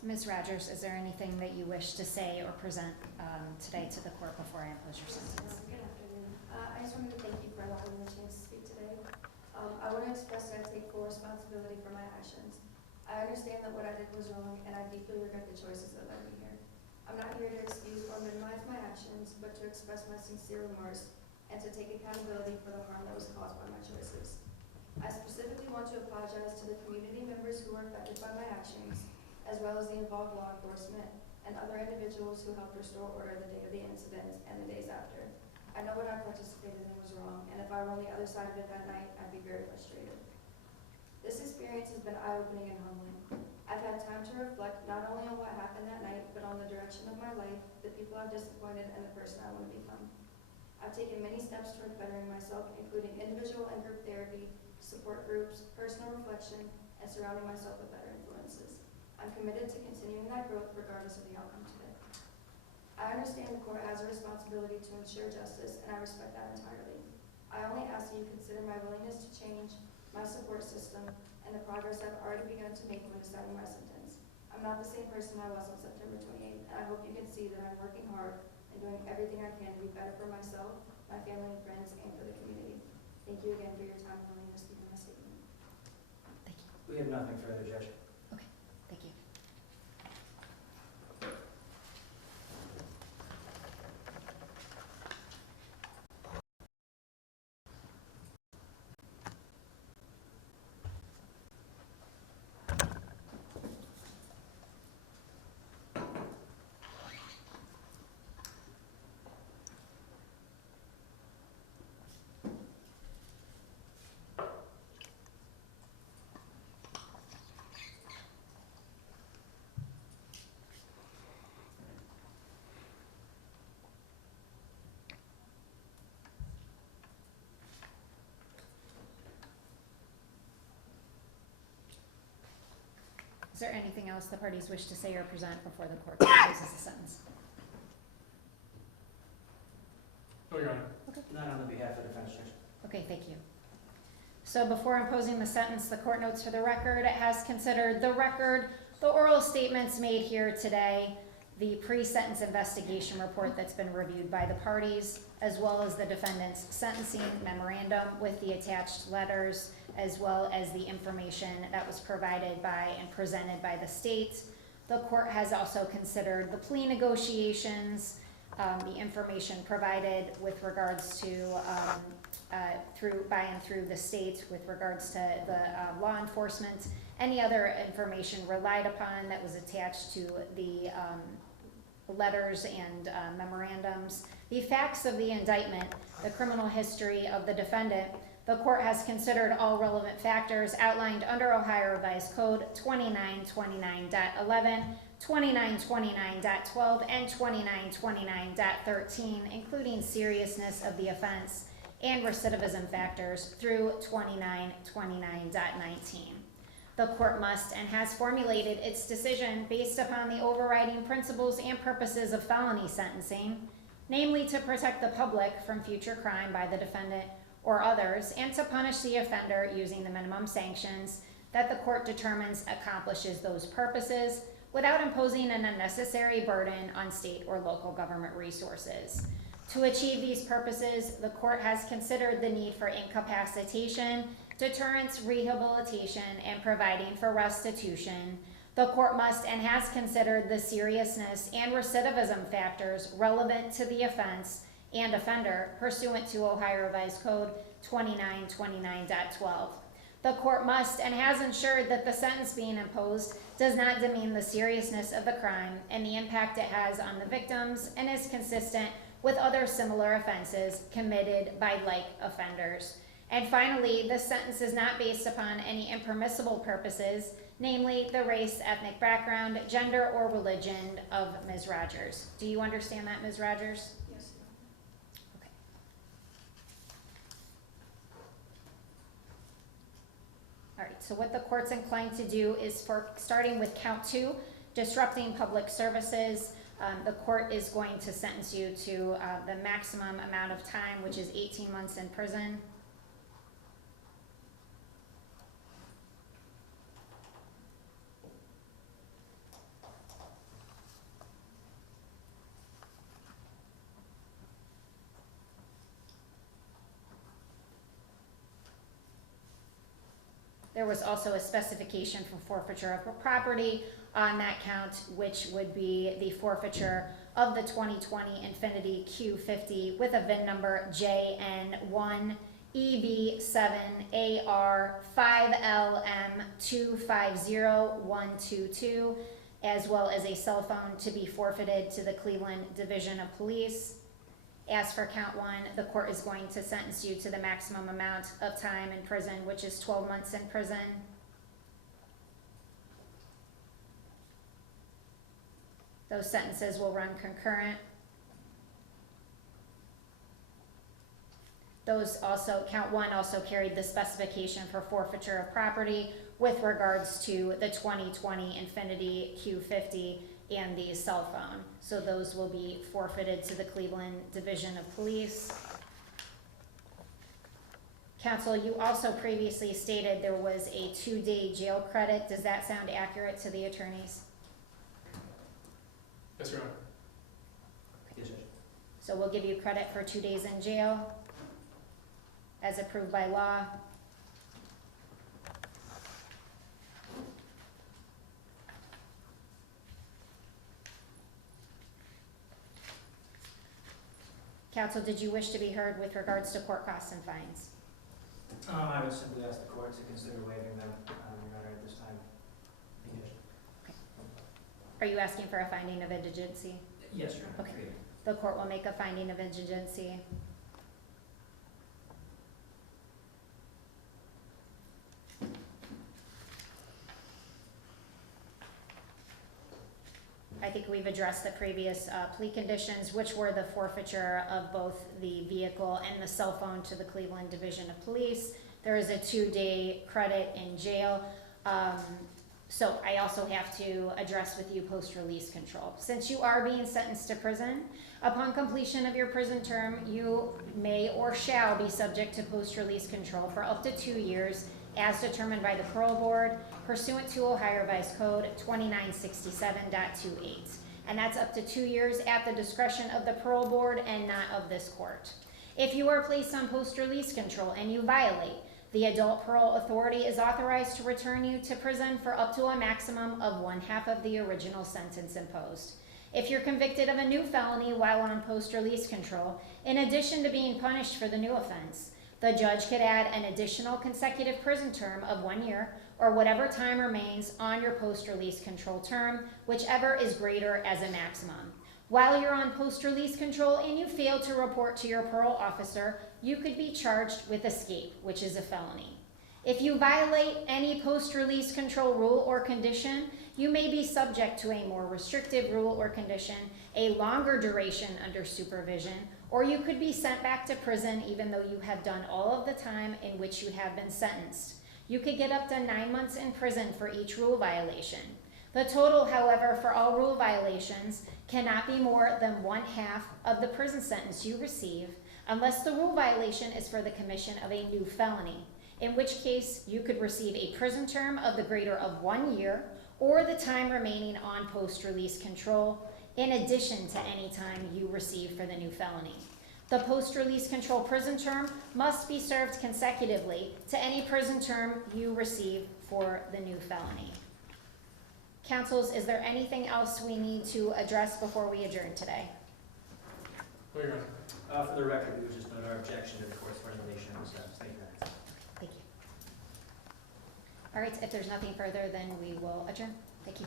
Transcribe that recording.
Ms. Rogers, is there anything that you wish to say or present today to the court before I impose your sentence? Good afternoon. I just wanted to thank you for allowing me the chance to speak today. I want to express that I take full responsibility for my actions. I understand that what I did was wrong, and I deeply regret the choices that led me here. I'm not here to excuse or minimize my actions, but to express my sincere remorse and to take accountability for the harm that was caused by my choices. I specifically want to apologize to the community members who were affected by my actions, as well as the involved law enforcement and other individuals who helped restore order the day of the incident and the days after. I know what I participated in was wrong, and if I were on the other side of it that night, I'd be very frustrated. This experience has been eye-opening and humbling. I've had time to reflect not only on what happened that night, but on the direction of my life, the people I've disappointed, and the person I want to become. I've taken many steps toward bettering myself, including individual and group therapy, support groups, personal reflection, and surrounding myself with better influences. I'm committed to continuing that growth regardless of the outcome today. I understand the court has a responsibility to ensure justice, and I respect that entirely. I only ask that you consider my willingness to change, my support system, and the progress I've already begun to make when deciding my sentence. I'm not the same person I was on September 28th, and I hope you can see that I'm working hard and doing everything I can to be better for myself, my family and friends, and for the community. Thank you again for your time and willingness to be my statement. Thank you. We have nothing further, Judge. Okay, thank you. Is there anything else the parties wish to say or present before the court imposes the sentence? No, Your Honor. Okay. Not on the behalf of the defense, Judge. Okay, thank you. So before imposing the sentence, the court notes for the record, it has considered the record, the oral statements made here today, the pre-sentence investigation report that's been reviewed by the parties, as well as the defendant's sentencing memorandum with the attached letters, as well as the information that was provided by and presented by the state. The court has also considered the plea negotiations, the information provided with regards to through the state with regards to the law enforcement, any other information relied upon that was attached to the letters and memorandums, the facts of the indictment, the criminal history of the defendant. The court has considered all relevant factors outlined under Ohio Revised Code 2929.11, 2929.12, and 2929.13, including seriousness of the offense and recidivism factors through 2929.19. The court must and has formulated its decision based upon the overriding principles and purposes of felony sentencing, namely to protect the public from future crime by the defendant or others, and to punish the offender using the minimum sanctions that the court determines accomplishes those purposes without imposing an unnecessary burden on state or local government resources. To achieve these purposes, the court has considered the need for incapacitation, deterrence, rehabilitation, and providing for restitution. The court must and has considered the seriousness and recidivism factors relevant to the offense and offender pursuant to Ohio Revised Code 2929.12. The court must and has ensured that the sentence being imposed does not demean the seriousness of the crime and the impact it has on the victims, and is consistent with other similar offenses committed by like offenders. And finally, the sentence is not based upon any impermissible purposes, namely the race, ethnic background, gender, or religion of Ms. Rogers. Do you understand that, Ms. Rogers? Yes. Okay. All right, so what the court's inclined to do is, for starting with count 2, disrupting public services, the court is going to sentence you to the maximum amount of time, which is 18 months in prison. There was also a specification for forfeiture of property on that count, which would be the forfeiture of the 2020 Infiniti Q50 with a VIN number JN1EB7AR5LM250122, as well as a cell phone to be forfeited to the Cleveland Division of Police. As for count 1, the court is going to sentence you to the maximum amount of time in prison, which is 12 months in prison. Those sentences will run concurrent. Count 1 also carried the specification for forfeiture of property with regards to the 2020 Infiniti Q50 and the cell phone. So those will be forfeited to the Cleveland Division of Police. Counsel, you also previously stated there was a 2-day jail credit. Does that sound accurate to the attorneys? Yes, Your Honor. Yes, Judge. So we'll give you credit for 2 days in jail as approved by law. Counsel, did you wish to be heard with regards to court costs and fines? I would simply ask the court to consider waiving them, Your Honor, at this time. Yes. Are you asking for a finding of indigency? Yes, Your Honor. Okay. The court will make a finding of indigency. I think we've addressed the previous plea conditions, which were the forfeiture of both the vehicle and the cell phone to the Cleveland Division of Police. There is a 2-day credit in jail. So I also have to address with you post-release control. Since you are being sentenced to prison, upon completion of your prison term, you may or shall be subject to post-release control for up to 2 years as determined by the parole board pursuant to Ohio Revised Code 2967.28. And that's up to 2 years at the discretion of the parole board and not of this court. If you are placed on post-release control and you violate, the adult parole authority is authorized to return you to prison for up to a maximum of 1/2 of the original sentence imposed. If you're convicted of a new felony while on post-release control, in addition to being punished for the new offense, the judge could add an additional consecutive prison term of 1 year or whatever time remains on your post-release control term, whichever is greater as a maximum. While you're on post-release control and you fail to report to your parole officer, you could be charged with escape, which is a felony. If you violate any post-release control rule or condition, you may be subject to a more restrictive rule or condition, a longer duration under supervision, or you could be sent back to prison even though you have done all of the time in which you have been sentenced. You could get up to 9 months in prison for each rule violation. The total, however, for all rule violations cannot be more than 1/2 of the prison sentence you receive unless the rule violation is for the commission of a new felony, in which case you could receive a prison term of the greater of 1 year or the time remaining on post-release control, in addition to any time you receive for the new felony. The post-release control prison term must be served consecutively to any prison term you receive for the new felony. Counsels, is there anything else we need to address before we adjourn today? Go, Your Honor. For the record, we would just note our objection to the court's recommendation on steps. Thank you. Thank you. All right, if there's nothing further, then we will adjourn. Thank you.